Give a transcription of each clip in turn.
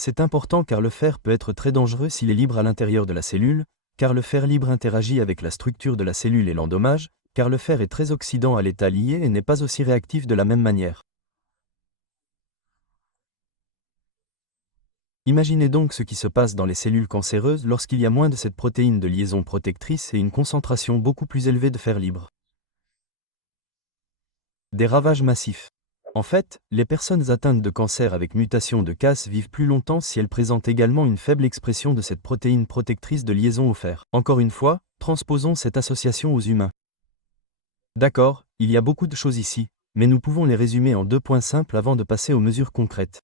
C'est important car le fer peut être très dangereux s'il est libre à l'intérieur de la cellule, car le fer libre interagit avec la structure de la cellule et l'endommage, car le fer est très oxydant à l'état lié et n'est pas aussi réactif de la même manière. Imaginez donc ce qui se passe dans les cellules cancéreuses lorsqu'il y a moins de cette protéine de liaison protectrice et une concentration beaucoup plus élevée de fer libre. Des ravages massifs. En fait, les personnes atteintes de cancer avec mutation de Cas vivent plus longtemps si elles présentent également une faible expression de cette protéine protectrice de liaison au fer. Encore une fois, transposons cette association aux humains. D'accord, il y a beaucoup de choses ici, mais nous pouvons les résumer en 2 points simples avant de passer aux mesures concrètes.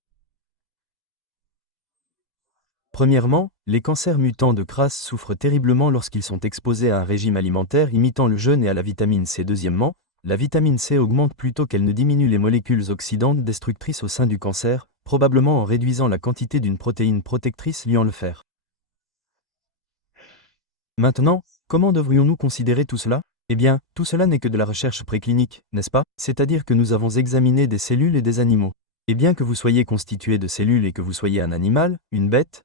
Premièrement, les cancers mutants de Cas souffrent terriblement lorsqu'ils sont exposés à un régime alimentaire imitant le jeûne et à la vitamine C. Deuxièmement, la vitamine C augmente plutôt qu'elle ne diminue les molécules oxydantes destructrices au sein du cancer, probablement en réduisant la quantité d'une protéine protectrice liant le fer. Maintenant, comment devrions-nous considérer tout cela? Eh bien, tout cela n'est que de la recherche préclinique, n'est-ce pas? C'est-à-dire que nous avons examiné des cellules et des animaux. Et bien que vous soyez constitué de cellules et que vous soyez un animal, une bête,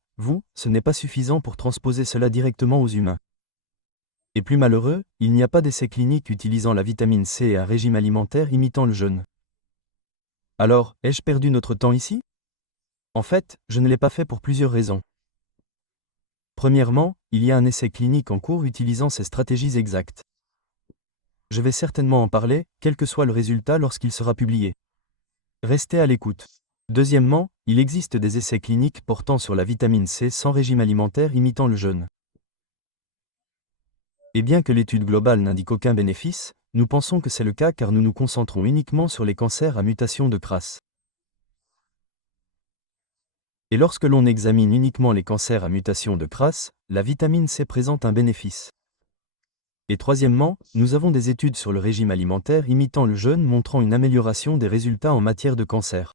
ce n'est pas suffisant pour transposer cela directement aux humains. Et plus malheureux, il n'y a pas d'essais cliniques utilisant la vitamine C et un régime alimentaire imitant le jeûne. Alors, ai-je perdu notre temps ici? En fait, je ne l'ai pas fait pour plusieurs raisons. Premièrement, il y a un essai clinique en cours utilisant ces stratégies exactes. Je vais certainement en parler, quel que soit le résultat lorsqu'il sera publié. Restez à l'écoute. Deuxièmement, il existe des essais cliniques portant sur la vitamine C sans régime alimentaire imitant le jeûne. Et bien que l'étude globale n'indique aucun bénéfice, nous pensons que c'est le cas car nous nous concentrons uniquement sur les cancers à mutation de Cas. Et lorsque l'on examine uniquement les cancers à mutation de Cas, la vitamine C présente un bénéfice. Et troisièmement, nous avons des études sur le régime alimentaire imitant le jeûne montrant une amélioration des résultats en matière de cancer.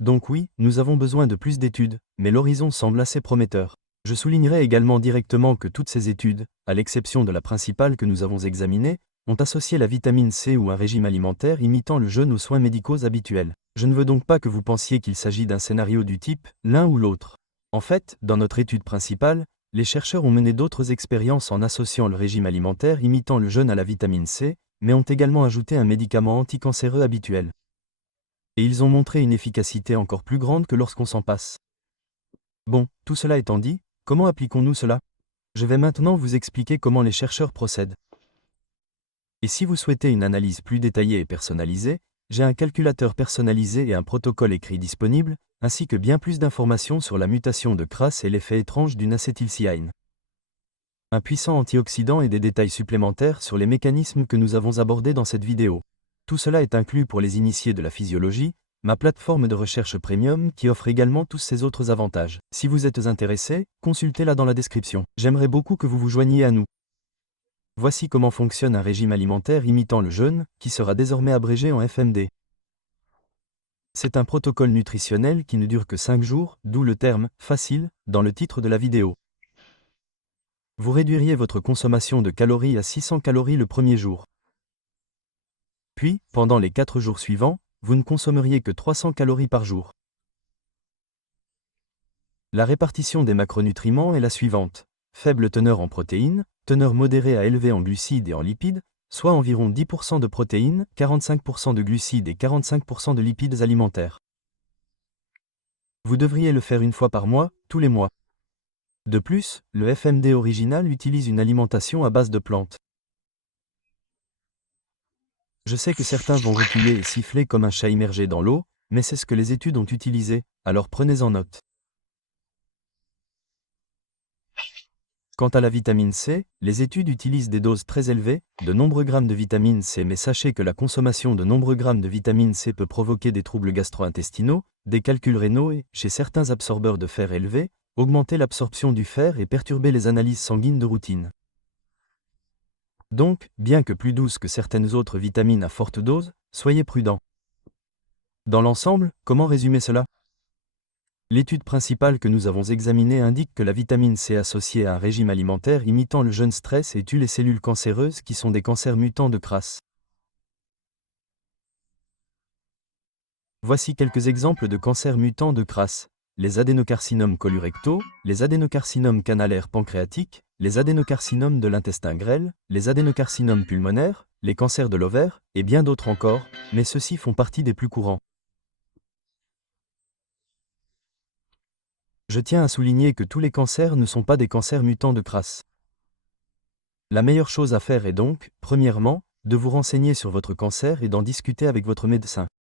Donc oui, nous avons besoin de plus d'études, mais l'horizon semble assez prometteur. Je soulignerai également directement que toutes ces études, à l'exception de la principale que nous avons examinée, ont associé la vitamine C ou un régime alimentaire imitant le jeûne aux soins médicaux habituels. Je ne veux donc pas que vous pensiez qu'il s'agit d'un scénario du type l'un ou l'autre. En fait, dans notre étude principale, les chercheurs ont mené d'autres expériences en associant le régime alimentaire imitant le jeûne à la vitamine C, mais ont également ajouté un médicament anticancéreux habituel. Et ils ont montré une efficacité encore plus grande que lorsqu'on s'en passe. Bon, tout cela étant dit, comment appliquons-nous cela? Je vais maintenant vous expliquer comment les chercheurs procèdent. Et si vous souhaitez une analyse plus détaillée et personnalisée, j'ai un calculateur personnalisé et un protocole écrit disponible, ainsi que bien plus d'informations sur la mutation de Cas et l'effet étrange d'une acétylcyane. Un puissant antioxydant et des détails supplémentaires sur les mécanismes que nous avons abordés dans cette vidéo. Tout cela est inclus pour les initiés de la physiologie, ma plateforme de recherche premium qui offre également tous ces autres avantages. Si vous êtes intéressé, consultez-la dans la description. J'aimerais beaucoup que vous vous joigniez à nous. Voici comment fonctionne un régime alimentaire imitant le jeûne, qui sera désormais abrégé en FMD. C'est un protocole nutritionnel qui ne dure que 5 jours, d'où le terme « facile » dans le titre de la vidéo. Vous réduiriez votre consommation de calories à 600 calories le premier jour. Puis, pendant les 4 jours suivants, vous ne consommeriez que 300 calories par jour. La répartition des macronutriments est la suivante. Faible teneur en protéines, teneur modérée à élevée en glucides et en lipides, soit environ 10% de protéines, 45% de glucides et 45% de lipides alimentaires. Vous devriez le faire une fois par mois, tous les mois. De plus, le FMD original utilise une alimentation à base de plantes. Je sais que certains vont reculer et siffler comme un chat immergé dans l'eau, mais c'est ce que les études ont utilisé, alors prenez-en note. Quant à la vitamine C, les études utilisent des doses très élevées, de nombreux grammes de vitamine C, mais sachez que la consommation de nombreux grammes de vitamine C peut provoquer des troubles gastro-intestinaux, des calculs rénaux et, chez certains absorbeurs de fer élevés, augmenter l'absorption du fer et perturber les analyses sanguines de routine. Donc, bien que plus douce que certaines autres vitamines à forte dose, soyez prudents. Dans l'ensemble, comment résumer cela? L'étude principale que nous avons examinée indique que la vitamine C associée à un régime alimentaire imitant le jeûne stresse et tue les cellules cancéreuses qui sont des cancers mutants de Cas. Voici quelques exemples de cancers mutants de Cas. les adénocarcinomes colorectaux, les adénocarcinomes canalaires pancréatiques, les adénocarcinomes de l'intestin grêle, les adénocarcinomes pulmonaires, les cancers de l'ovaire, et bien d'autres encore, mais ceux-ci font partie des plus courants. Je tiens à souligner que tous les cancers ne sont pas des cancers mutants de Kras. La meilleure chose à faire est donc, premièrement, de vous renseigner sur votre cancer et d'en discuter avec votre médecin.